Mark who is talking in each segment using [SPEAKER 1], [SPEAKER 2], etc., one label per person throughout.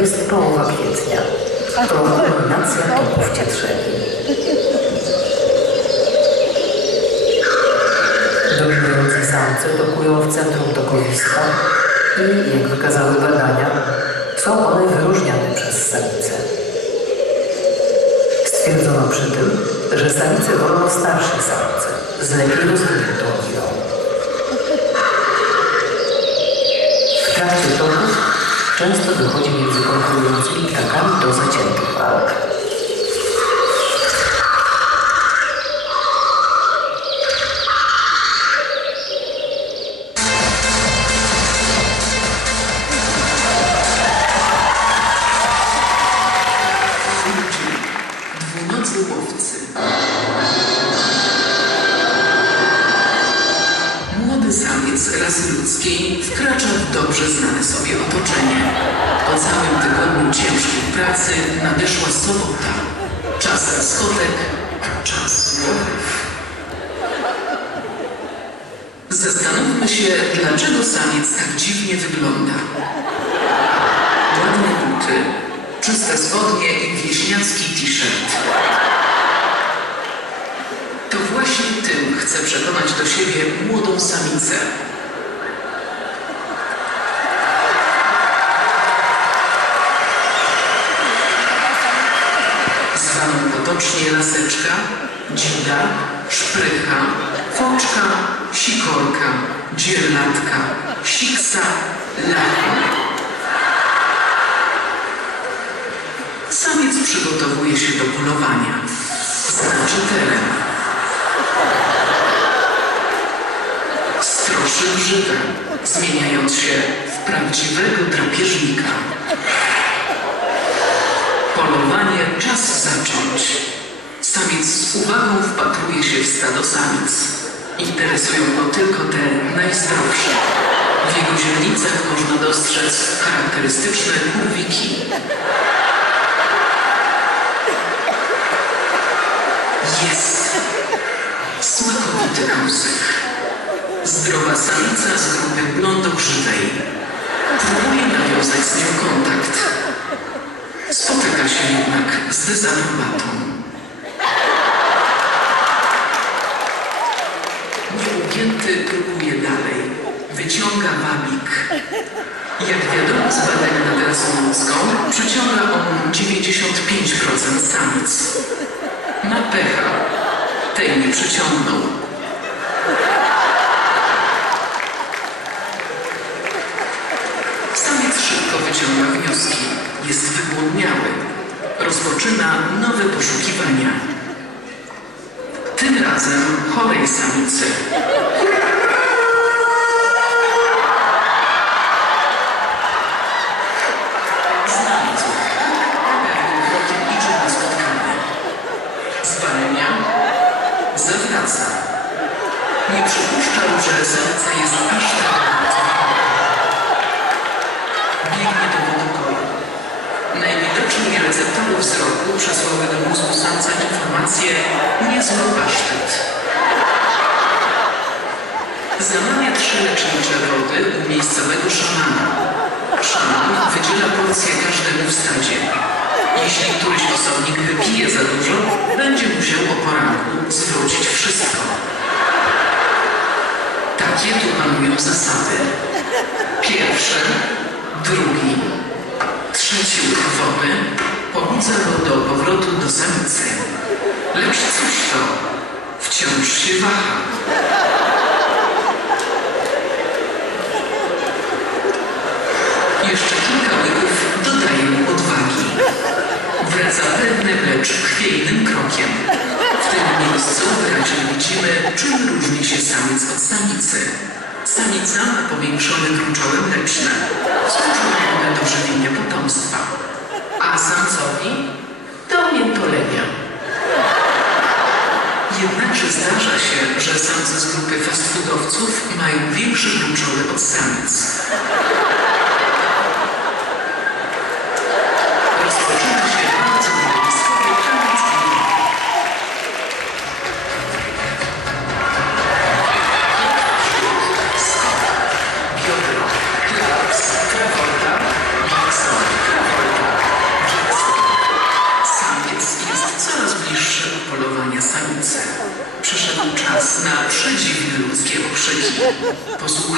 [SPEAKER 1] jest połowa kwietnia. To kulminacja topów cietrzeni. Dominujące samce tokują w centrum tokowiska i, jak wykazały badania, są one wyróżniane przez samice. Stwierdzono przy tym, że samice wolą starsze samce z lepiej rozwiniętą giną. Często wychodzi w języku
[SPEAKER 2] anglojęzycznym taka doza ciętych rasy ludzkiej wkracza w dobrze znane sobie otoczenie. Po całym tygodniu ciężkiej pracy nadeszła sobota. Czas raskotek, czas łowów. Zastanówmy się, dlaczego samiec tak dziwnie wygląda. Ładne buty, czyste spodnie i wieśniacki t-shirt. To właśnie tym chce przekonać do siebie młodą samicę. Zwaną potocznie laseczka, dzida, szprycha, foczka, sikorka, dzierlatka, siksa, lacha. Samiec przygotowuje się do polowania. Znaczy teren. Stroszy grzywę, zmieniając się w prawdziwego drapieżnika. Polowanie czas zacząć. Samiec z uwagą wpatruje się w stado samic. Interesują go tylko te najzdrowsze. W jego źrenicach można dostrzec charakterystyczne kurwiki. Jest smakowity kąsek. Zdrowa samica z grupy blondokrzywej. Próbuje nawiązać z nią kontakt. Spotyka się jednak z dezaprobatą. Nieugięty próbuje dalej. Wyciąga wabik. Jak wiadomo z badań nad rasą ludzką, przyciąga on 95% samic. Ma pecha. Tej nie przyciągnął. Samiec szybko wyciąga wnioski. Jest wygłodniały. Rozpoczyna nowe poszukiwania. Tym razem chorej samicy. Zamawia trzy lecznicze wody u miejscowego szamana. Szaman wydziela porcję każdemu w stadzie. Jeśli któryś osobnik wypije za dużo, będzie musiał o poranku zwrócić wszystko. Takie tu panują zasady. Pierwszy, drugi, trzeci wody pobudza go do powrotu do samicy. Lecz cóż to? Wciąż się waha. Samiec od samicy. Samica ma powiększone gruczoły mleczne, służące do żywienia potomstwa, a samcowi do miętolenia. Jednakże zdarza się, że samce z grupy fast foodowców mają większe gruczoły od samic.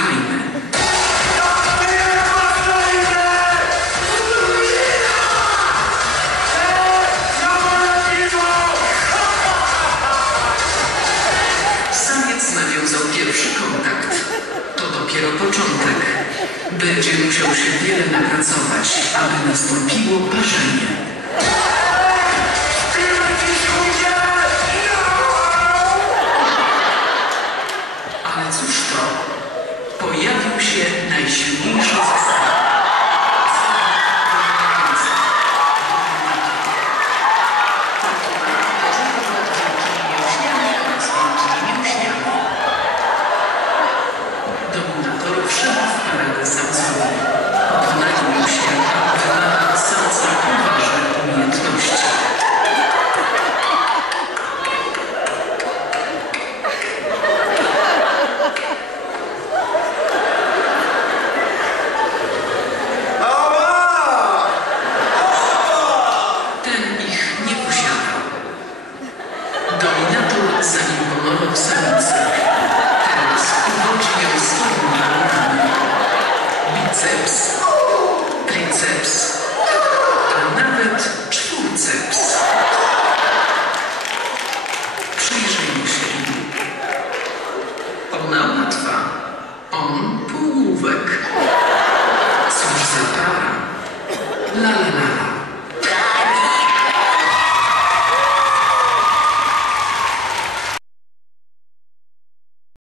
[SPEAKER 2] Posłuchajmy. Samiec nawiązał pierwszy kontakt. To dopiero początek. Będzie musiał się wiele napracować, aby nastąpiło parzenie.